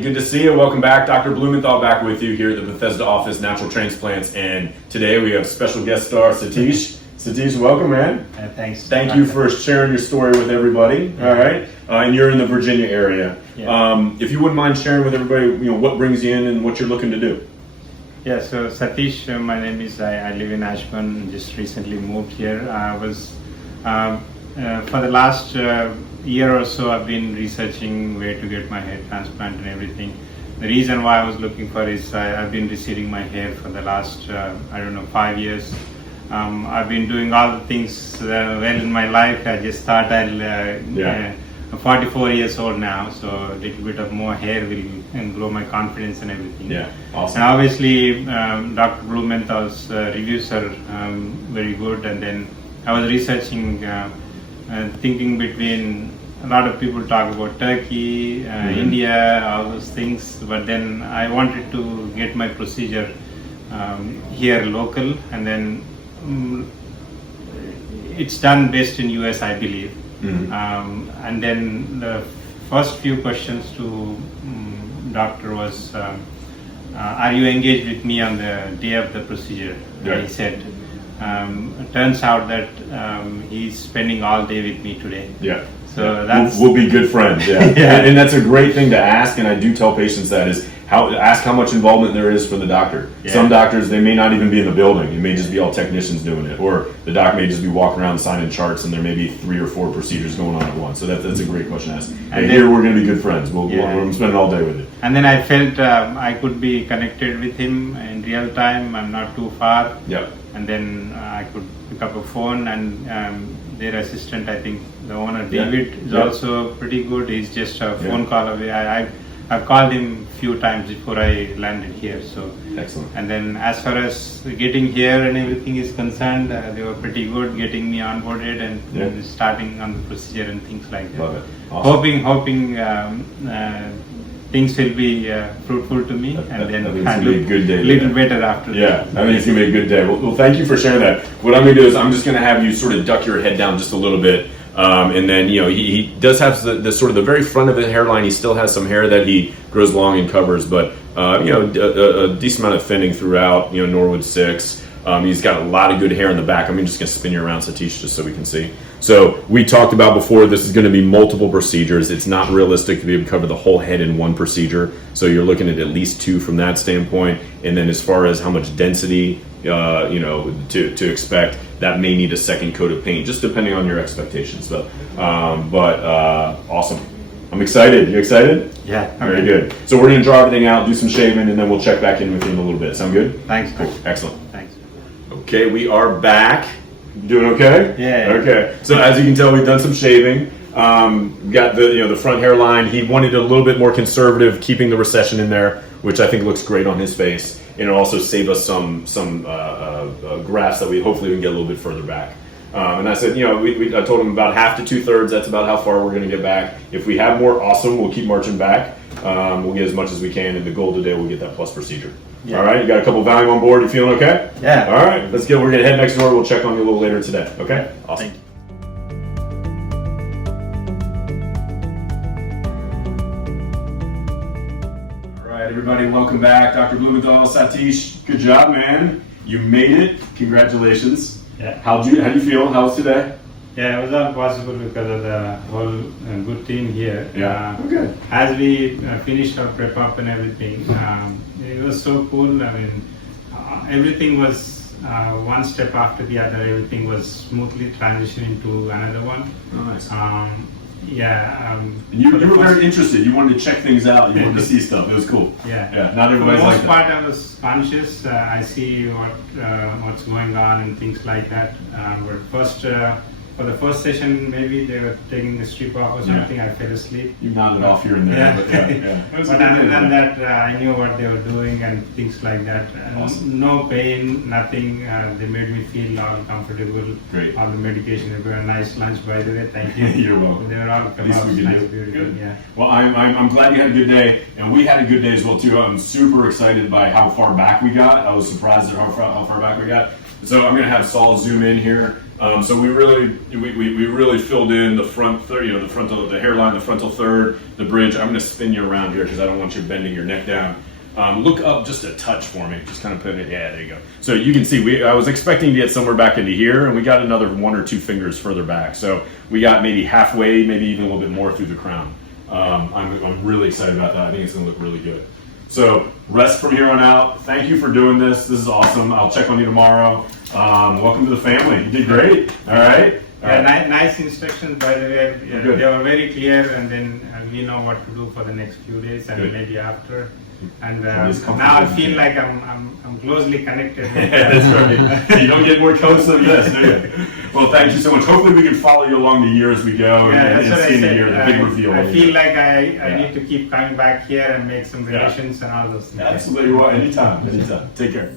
good to see you. Welcome back. Dr. Blumenthal back with you here at the Bethesda office, Natural Transplants, and today we have special guest star Satish. Satish, welcome, man. Thanks. Thank you for sharing your story with everybody. All right, and you're in the Virginia area. Yeah. If you wouldn't mind sharing with everybody, what brings you in and what you're looking to do. Yeah. So Satish, my name is. I live in Ashburn. Just recently moved here. I was for the last year or so, I've been researching where to get my hair transplant and everything. The reason why I was looking for is I've been receding my hair for the last 5 years. I've been doing all the things well in my life. I just thought I'm 44 years old now, so a little bit of more hair will grow my confidence and everything. Yeah, awesome. And obviously, Dr. Blumenthal's reviews are very good. And then I was researching, thinking between a lot of people talk about Turkey, India, all those things. But then I wanted to get my procedure here local, and then it's done best in US, I believe. And then the first few questions to doctor was, are you engaged with me on the day of the procedure? Yeah. He said, it turns out that he's spending all day with me today. Yeah. So that's we'll be good friends. Yeah. Yeah. And that's a great thing to ask, and I do tell patients that is ask how much involvement there is for the doctor. Yeah. Some doctors, they may not even be in the building. It may just be all technicians doing it, or the doc may just be walking around signing charts, and there may be 3 or 4 procedures going on at once. So that's a great question to ask. And here we're going to be good friends. We're going to spend all day with you. And then I felt I could be connected with him in real time. I'm not too far. Yep. And then I could pick up a phone, and their assistant, I think the owner David, is also pretty good. He's just a phone call away. I've called him a few times before I landed here. So excellent. And then as far as getting here and everything is concerned, they were pretty good getting me onboarded and starting on the procedure and things like that. Love it. Awesome. Hoping things will be fruitful to me, and then I look a good day. A little better after. Yeah, I think it's gonna be a good day. Well, thank you for sharing that. What I'm gonna do is I'm just gonna have you sort of duck your head down just a little bit, and then he does have the sort of the very front of the hairline. He still has some hair that he grows long and covers, but a decent amount of thinning throughout. Norwood 6. He's got a lot of good hair in the back. I'm just going to spin you around, Satish, just so we can see. So we talked about before, this is going to be multiple procedures. It's not realistic to be able to cover the whole head in one procedure. So you're looking at least 2 from that standpoint. And then as far as how much density, to expect, that may need a second coat of paint, just depending on your expectations. But awesome. I'm excited. You excited? Yeah. Very good. So we're going to draw everything out, do some shaving, and then we'll check back in with you in a little bit. Sound good? Thanks. Cool. Excellent. Thanks. Okay, we are back. Doing okay? Yeah. Okay. So as you can tell, we've done some shaving. Got the front hairline. He wanted a little bit more conservative, keeping the recession in there, which I think looks great on his face, and it'll also save us some grafts that we hopefully can get a little bit further back. And I said, I told him about half to 2/3. That's about how far we're going to get back. If we have more, awesome. We'll keep marching back. We'll get as much as we can, and the goal today we'll get that plus procedure. Yeah. All right, you got a couple volume on board. You feeling okay? Yeah. All right, we're going to head next door. We'll check on you a little later today. Okay? Awesome. Thank you. All right, everybody, welcome back. Dr. Blumenthal, Satish, good job, man. You made it. Congratulations. Yeah. How do you feel? How was today? Yeah, it was all possible because of the whole good team here. Yeah. Okay. As we finished our prep up and everything, it was so cool. I mean, everything was one step after the other. Everything was smoothly transitioning to another one. Oh, nice. And you were very interested. You wanted to check things out. You wanted to see stuff. It was cool. Yeah. Yeah. Not everybody's for the like most part, I was conscious. I see what's going on and things like that. But for the first session, maybe they were taking the strip off or something. I fell asleep. You nodded off here and there. Yeah. But yeah. But other than that, I knew what they were doing and things like that. Awesome. No pain, nothing. They made me feel all comfortable. Great. All the medication. They were a nice lunch, by the way. Thank you. You're welcome. They were all At least we nice, could do. beautiful. Good. Yeah. Well, I'm glad you had a good day, and we had a good day as well too. I'm super excited by how far back we got. I was surprised at how far back we got. So I'm going to have Saul zoom in here. So we really we really filled in the front third, the frontal, the hairline, the frontal third, the bridge. I'm going to spin you around here because I don't want you bending your neck down. Look up just a touch for me. Just kind of put it. Yeah, there you go. So you can see I was expecting to get somewhere back into here, and we got another 1 or 2 fingers further back. So we got maybe halfway, maybe even a little bit more through the crown. I'm really excited about that. I think it's going to look really good. So rest from here on out. Thank you for doing this. This is awesome. I'll check on you tomorrow. Welcome to the family. You did great. All right. Yeah, nice instructions, by the way. Yeah, they were very clear, and then we know what to do for the next few days and maybe after. And now I feel like I'm closely connected. That's right. You don't get more close than this, do you? Well, thank you so much. Hopefully we can follow you along the year as we go and see the year, the big reveal. I feel like I need to keep coming back here and make some relations and all those things. Absolutely. Well, anytime. Take care.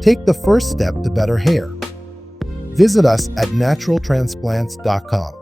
Take the first step to better hair. Visit us at naturaltransplants.com.